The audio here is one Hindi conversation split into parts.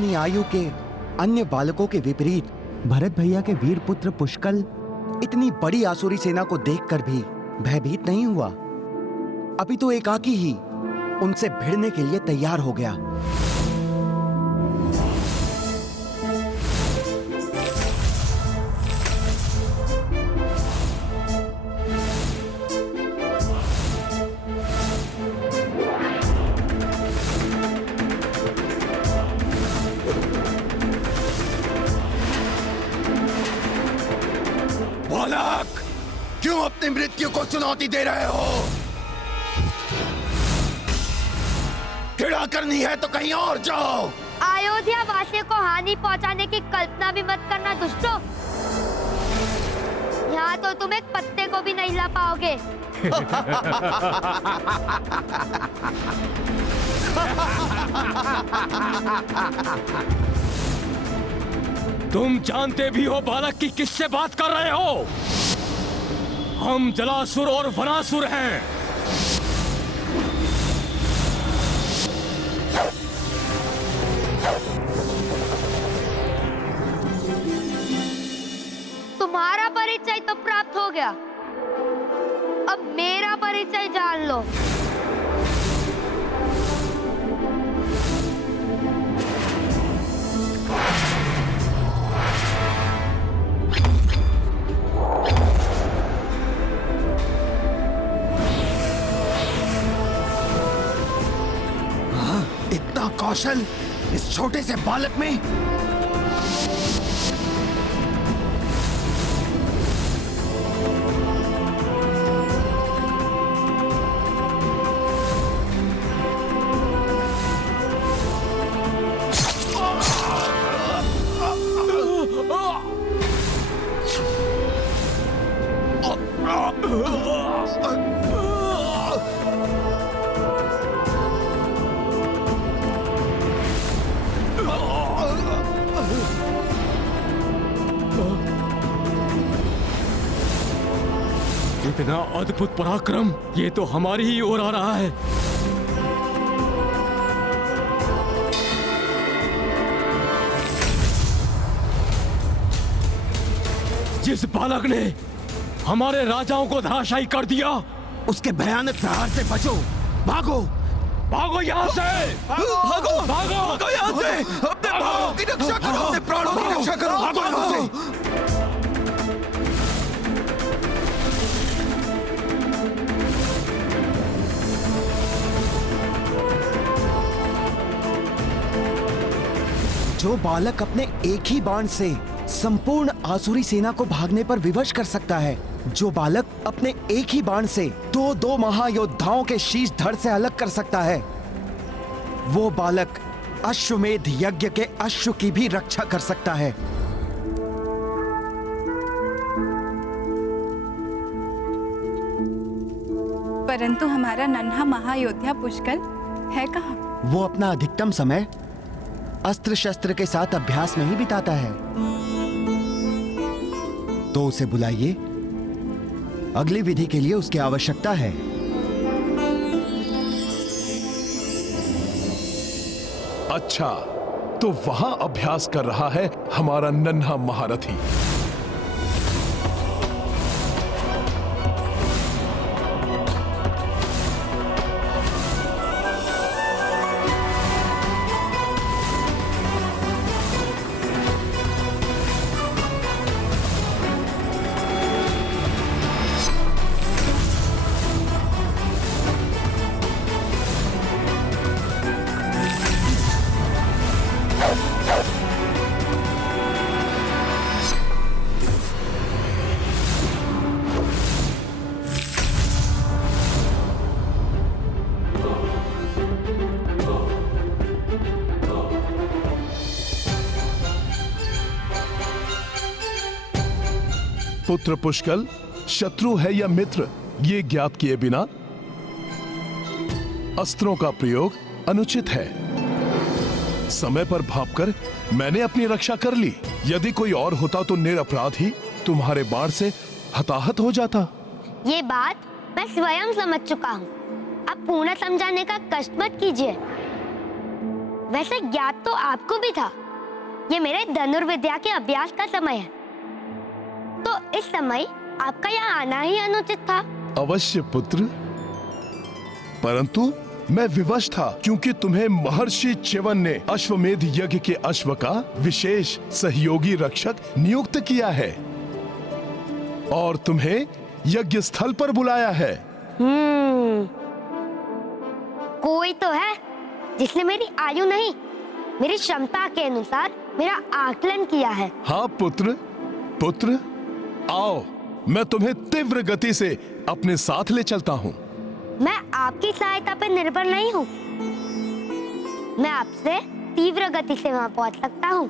अपनी आयु के अन्य बालकों के विपरीत भरत भैया के वीर पुत्र पुष्कल इतनी बड़ी आसुरी सेना को देखकर भी भयभीत नहीं हुआ। अभी तो एकाकी ही उनसे भिड़ने के लिए तैयार हो गया। बालक, क्यों अपनी मृत्यु को चुनौती दे रहे हो? क्रीड़ा करनी है तो कहीं और जाओ। अयोध्या वासियों को हानि पहुंचाने की कल्पना भी मत करना दुष्टों। यहाँ तो तुम एक पत्ते को भी नहीं ला पाओगे। तुम जानते भी हो बालक की किससे बात कर रहे हो? हम जलासुर और वनासुर हैं। तुम्हारा परिचय तो प्राप्त हो गया, अब मेरा परिचय जान लो। इतना कौशल इस छोटे से बालक में? इतना अद्भुत पराक्रम, ये तो हमारी ही ओर आ रहा है। जिस बालक ने हमारे राजाओं को धराशायी कर दिया, उसके भयानक प्रहार से बचो। भागो, भागो यहाँ से! भागो, भागो! भागो यहाँ से! अपने प्राणों की रक्षा करो, अपने प्राणों की रक्षा करो। भागो यहाँ से! जो बालक अपने एक ही बाण से संपूर्ण आसुरी सेना को भागने पर विवश कर सकता है, जो बालक अपने एक ही बाण से दो महायोद्धाओं के शीश धड़ से अलग कर सकता है, वो बालक अश्वमेध यज्ञ के अश्व की भी रक्षा कर सकता है। परंतु हमारा नन्हा महायोद्धा पुष्कल है कहाँ? वो अपना अधिकतम समय अस्त्र शस्त्र के साथ अभ्यास में ही बिताता है। तो उसे बुलाइए, अगली विधि के लिए उसकी आवश्यकता है। अच्छा, तो वहां अभ्यास कर रहा है हमारा नन्हा महारथी। पुत्र पुष्कल शत्रु है या मित्र, ये ज्ञात किए बिना अस्त्रों का प्रयोग अनुचित है। समय पर भांपकर मैंने अपनी रक्षा कर ली। यदि कोई और होता तो निरपराधी तुम्हारे बाण से हताहत हो जाता। ये बात मैं स्वयं समझ चुका हूँ, अब पूर्ण समझाने का कष्ट मत कीजिए। वैसे ज्ञात तो आपको भी था। ये मेरे धनुर्विद्या के अभ्यास का समय है, तो इस समय आपका यहाँ आना ही अनुचित था। अवश्य पुत्र, परंतु मैं विवश था क्योंकि तुम्हें महर्षि च्यवन ने अश्वमेध यज्ञ के अश्व का विशेष सहयोगी रक्षक नियुक्त किया है और तुम्हें यज्ञ स्थल पर बुलाया है। कोई तो है जिसने मेरी आयु नहीं, मेरी क्षमता के अनुसार मेरा आकलन किया है। हाँ पुत्र, पुत्र आओ, मैं तुम्हें तीव्र गति से अपने साथ ले चलता हूँ। मैं आपकी सहायता पर निर्भर नहीं हूँ, मैं आपसे तीव्र गति से वहां पहुंच सकता हूँ।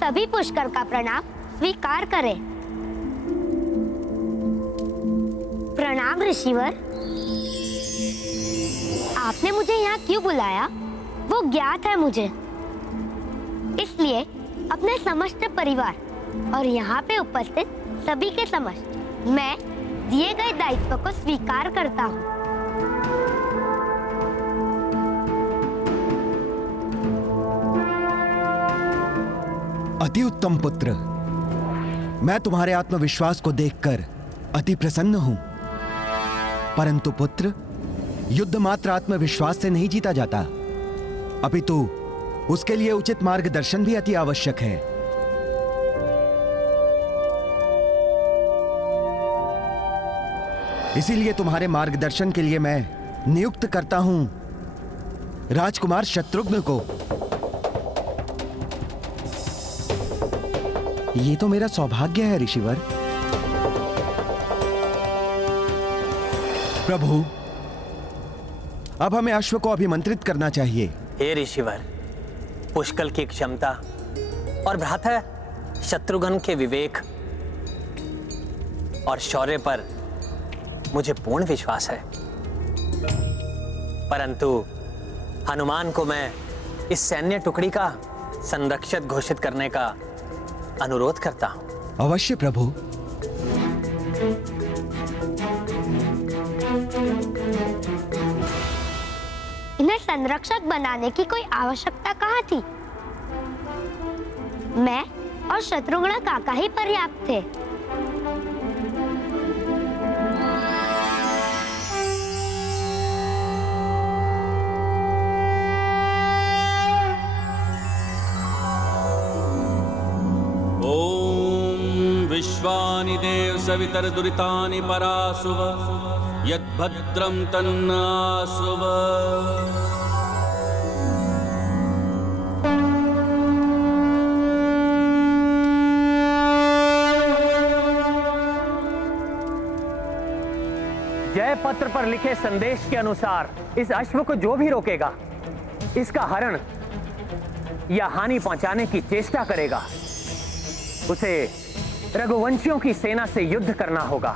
सभी पुष्कर का प्रणाम स्वीकार करें। प्रणाम ऋषिवर। आपने मुझे यहाँ क्यों बुलाया वो ज्ञात है मुझे, इसलिए अपने समस्त परिवार और यहाँ पे उपस्थित सभी के समक्ष मैं दिए गए दायित्व को स्वीकार करता हूँ। अति उत्तम पुत्र, मैं तुम्हारे आत्मविश्वास को देखकर अति प्रसन्न हूं। परंतु पुत्र, युद्ध मात्र आत्मविश्वास से नहीं जीता जाता, अपितु उसके लिए उचित मार्गदर्शन भी अति आवश्यक है। इसीलिए तुम्हारे मार्गदर्शन के लिए मैं नियुक्त करता हूं राजकुमार शत्रुघ्न को। ये तो मेरा सौभाग्य है ऋषिवर। प्रभु, अब हमें अश्व को अभिमंत्रित करना चाहिए। हे ऋषिवर, पुष्कल की क्षमता और भ्राता शत्रुघ्न के विवेक और शौर्य पर मुझे पूर्ण विश्वास है, परंतु हनुमान को मैं इस सैन्य टुकड़ी का संरक्षक घोषित करने का अनुरोध करता हूं। अवश्य प्रभु। इन्हें संरक्षक बनाने की कोई आवश्यकता कहाँ थी? मैं और शत्रुघ्न काका ही पर्याप्त थे। विश्वानि देव सवितर दुरितानि परासुव यद्भद्रं तन्नासुव। जय पत्र पर लिखे संदेश के अनुसार इस अश्व को जो भी रोकेगा, इसका हरण या हानि पहुंचाने की चेष्टा करेगा, उसे रघुवंशियों की सेना से युद्ध करना होगा।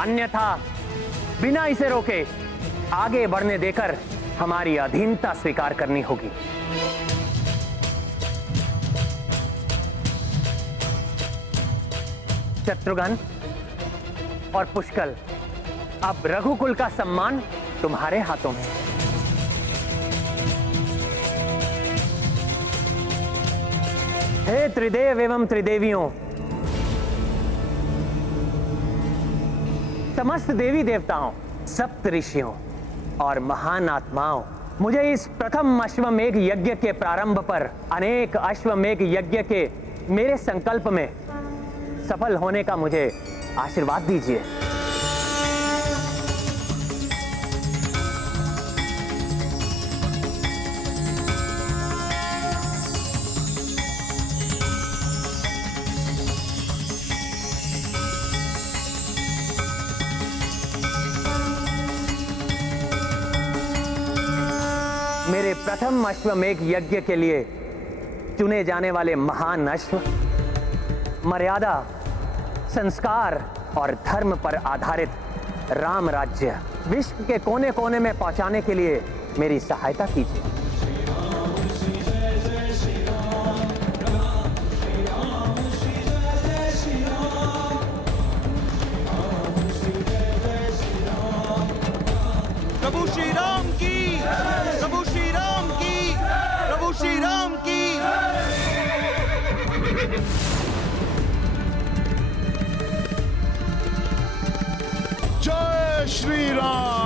अन्यथा बिना इसे रोके आगे बढ़ने देकर हमारी अधीनता स्वीकार करनी होगी। शत्रुघ्न और पुष्कल, अब रघुकुल का सम्मान तुम्हारे हाथों में है। हे त्रिदेव एवं त्रिदेवियों, समस्त देवी देवताओं, सप्त ऋषियों और महान आत्माओं, मुझे इस प्रथम अश्वमेघ यज्ञ के प्रारंभ पर अनेक अश्वमेघ यज्ञ के मेरे संकल्प में सफल होने का मुझे आशीर्वाद दीजिए। मेरे प्रथम अश्वमेघ यज्ञ के लिए चुने जाने वाले महान अश्व मर्यादा, संस्कार और धर्म पर आधारित राम राज्य विश्व के कोने कोने में पहुंचाने के लिए मेरी सहायता कीजिए। प्रभु श्री राम की, प्रभु श्री राम की, प्रभु श्री राम की। जय श्री राम।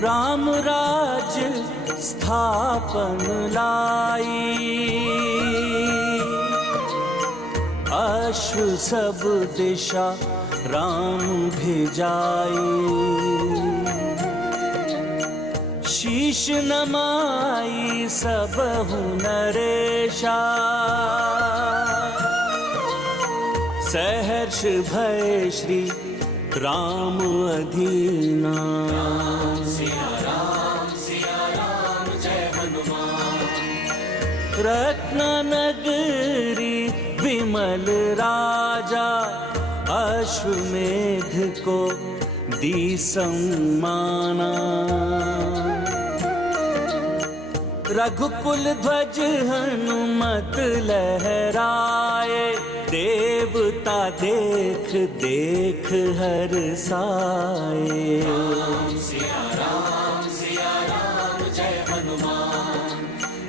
राम राज स्थापन लाई, अश्व सब दिशा राम भेजाई। शीश नमाई सबहु नरेशा, सहर्ष भय श्री राम अधीना। रत्न नगरी विमल राजा, अश्वमेध को दी सम्माना। रघुकुल ध्वज हनुमत लहराए, देवता देख देख हर्षाए। सिया राम जय हनुमान,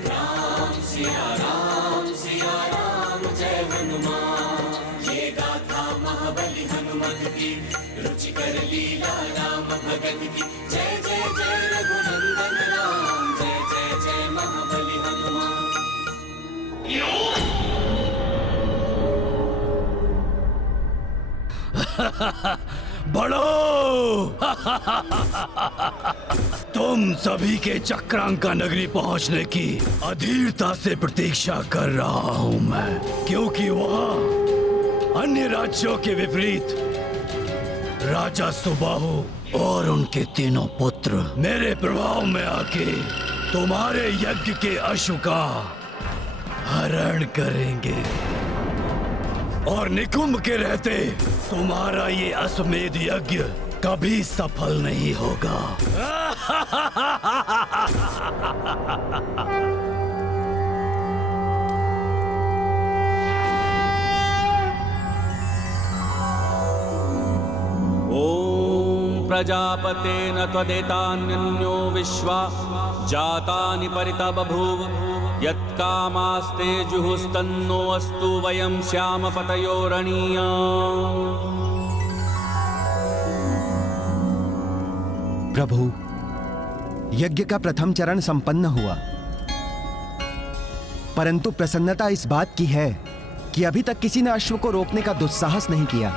राम सिया राम जय हनुमान। ये गाथा महाबली हनुमत की, रुचिकर लीला राम भगत की। जय जय जय रघुनंदन राम, जय जय जय महाबली हनुमान। बड़ो तुम सभी के चक्रांका नगरी पहुंचने की अधीरता से प्रतीक्षा कर रहा हूं मैं, क्योंकि वहां अन्य राज्यों के विपरीत राजा सुबाहु और उनके तीनों पुत्र मेरे प्रभाव में आके तुम्हारे यज्ञ के अश्व का हरण करेंगे, और निकुंभ के रहते तुम्हारा ये अश्वमेध यज्ञ कभी सफल नहीं होगा। ओम प्रजापतेन त्वदेतान्यो विश्वा जातानि परिता बभूव। यत्कामास्ते जुहुस्तन्नो अस्तु वयं श्याम पतयो रणीया। प्रभु, यज्ञ का प्रथम चरण संपन्न हुआ, परंतु प्रसन्नता इस बात की है कि अभी तक किसी ने अश्व को रोकने का दुस्साहस नहीं किया।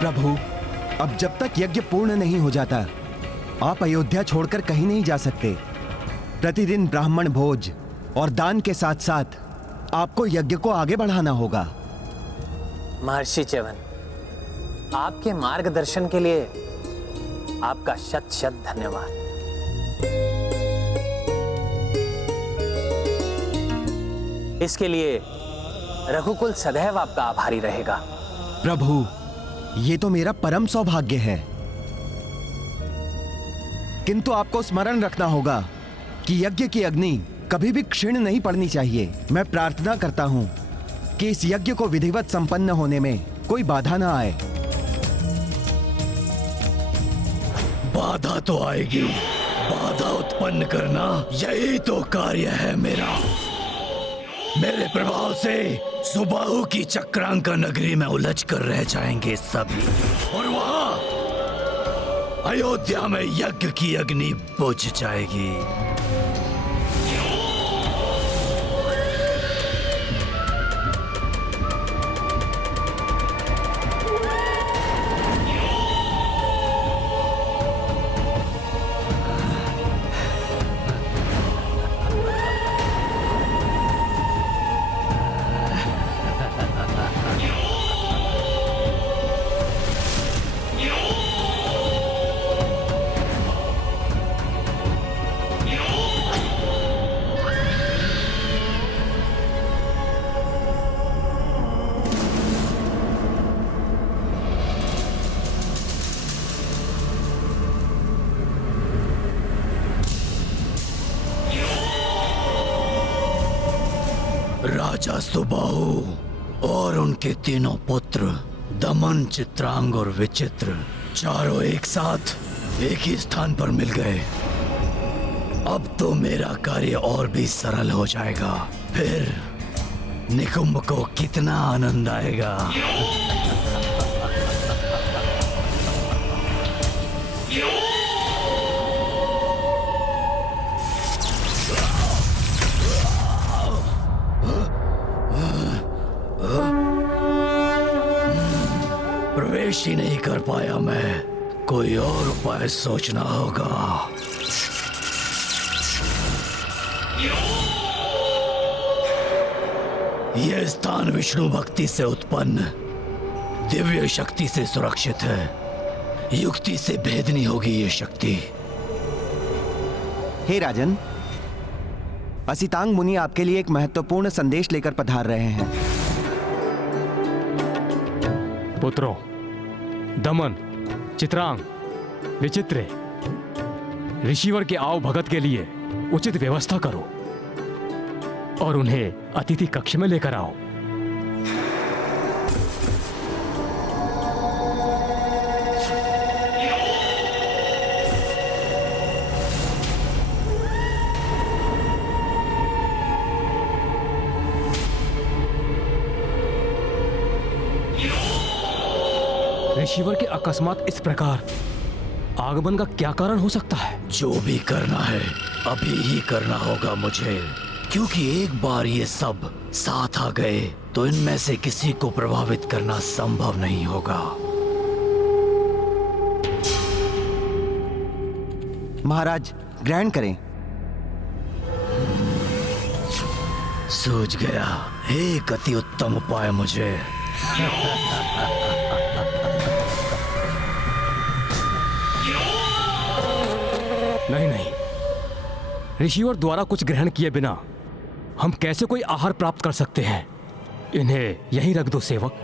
प्रभु, अब जब तक यज्ञ पूर्ण नहीं हो जाता, आप अयोध्या छोड़कर कहीं नहीं जा सकते। प्रतिदिन ब्राह्मण भोज और दान के साथ साथ आपको यज्ञ को आगे बढ़ाना होगा। महर्षि च्यवन, आपके मार्गदर्शन के लिए आपका शत शत धन्यवाद। इसके लिए रघुकुल सदैव आपका आभारी रहेगा। प्रभु, ये तो मेरा परम सौभाग्य है, किंतु आपको स्मरण रखना होगा कि यज्ञ की अग्नि कभी भी क्षीण नहीं पड़नी चाहिए। मैं प्रार्थना करता हूं कि इस यज्ञ को विधिवत संपन्न होने में कोई बाधा ना आए। बाधा तो आएगी, बाधा उत्पन्न करना यही तो कार्य है मेरा। मेरे प्रभाव से सुबाहु की चक्रांका नगरी में उलझ कर रह जाएंगे सभी, और वहां अयोध्या में यज्ञ की अग्नि बुझ जाएगी। राजा सुबाहु और उनके तीनों पुत्र दमन, चित्रांग और विचित्र चारों एक साथ एक ही स्थान पर मिल गए। अब तो मेरा कार्य और भी सरल हो जाएगा। फिर निकुंभ को कितना आनंद आएगा। प्रवेश ही नहीं कर पाया मैं, कोई और उपाय सोचना होगा। यह स्थान विष्णु भक्ति से उत्पन्न दिव्य शक्ति से सुरक्षित है। युक्ति से भेदनी होगी ये शक्ति। हे राजन, असितांग मुनि आपके लिए एक महत्वपूर्ण संदेश लेकर पधार रहे हैं। पुत्रों दमन, चित्रांग, विचित्र, ऋषिवर के आव भगत के लिए उचित व्यवस्था करो और उन्हें अतिथि कक्ष में लेकर आओ। ऋषिवर के अकस्मात इस प्रकार आगमन का क्या कारण हो सकता है? जो भी करना है अभी ही करना होगा मुझे, क्योंकि एक बार ये सब साथ आ गए तो इनमें से किसी को प्रभावित करना संभव नहीं होगा। महाराज ग्रहण करें। सूझ गया, एक अति उत्तम उपाय मुझे। नहीं नहीं, ऋषिवर द्वारा कुछ ग्रहण किए बिना हम कैसे कोई आहार प्राप्त कर सकते हैं? इन्हें यहीं रख दो सेवक।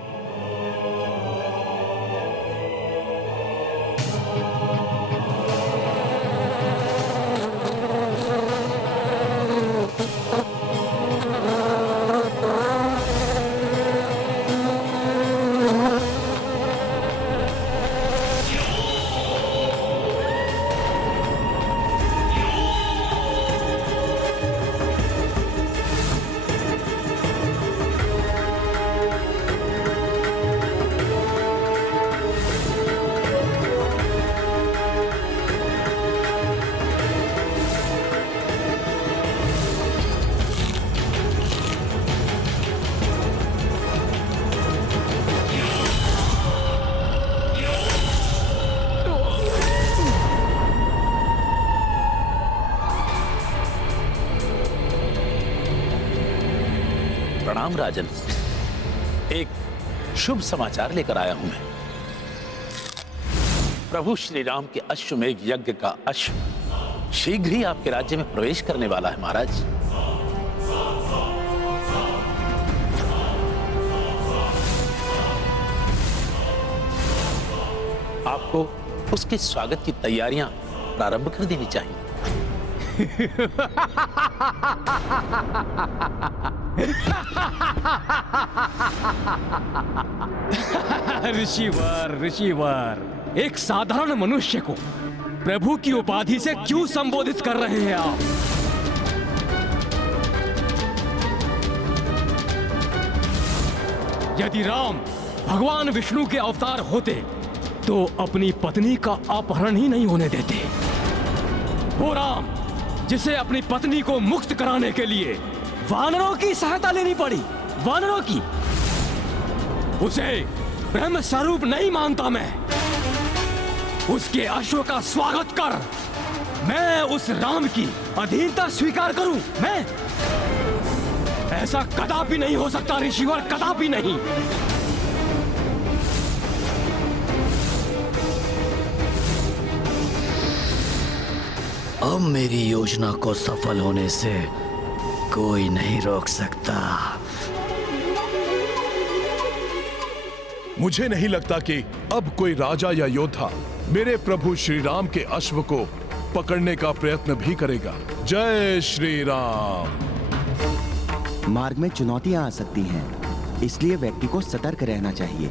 प्रणाम राजन, एक शुभ समाचार लेकर आया हूं मैं। प्रभु श्री राम के अश्वमेघ यज्ञ का अश्व शीघ्र ही आपके राज्य में प्रवेश करने वाला है महाराज। आपको उसके स्वागत की तैयारियां प्रारंभ कर देनी चाहिए। ऋषिवर, एक साधारण मनुष्य को प्रभु की उपाधि से क्यों संबोधित कर रहे हैं आप? यदि राम भगवान विष्णु के अवतार होते तो अपनी पत्नी का अपहरण ही नहीं होने देते। वो राम जिसे अपनी पत्नी को मुक्त कराने के लिए वानरों की सहायता लेनी पड़ी, वानरों की, उसे ब्रह्म स्वरूप नहीं मानता मैं। उसके अश्व का स्वागत कर, मैं उस राम की अधीनता स्वीकार करूं। मैं ऐसा कदापि नहीं हो सकता ऋषिवर, कदापि नहीं। अब मेरी योजना को सफल होने से कोई नहीं रोक सकता। मुझे नहीं लगता कि अब कोई राजा या योद्धा मेरे प्रभु श्री राम के अश्व को पकड़ने का प्रयत्न भी करेगा। जय श्री राम। मार्ग में चुनौतियां आ सकती हैं, इसलिए व्यक्ति को सतर्क रहना चाहिए।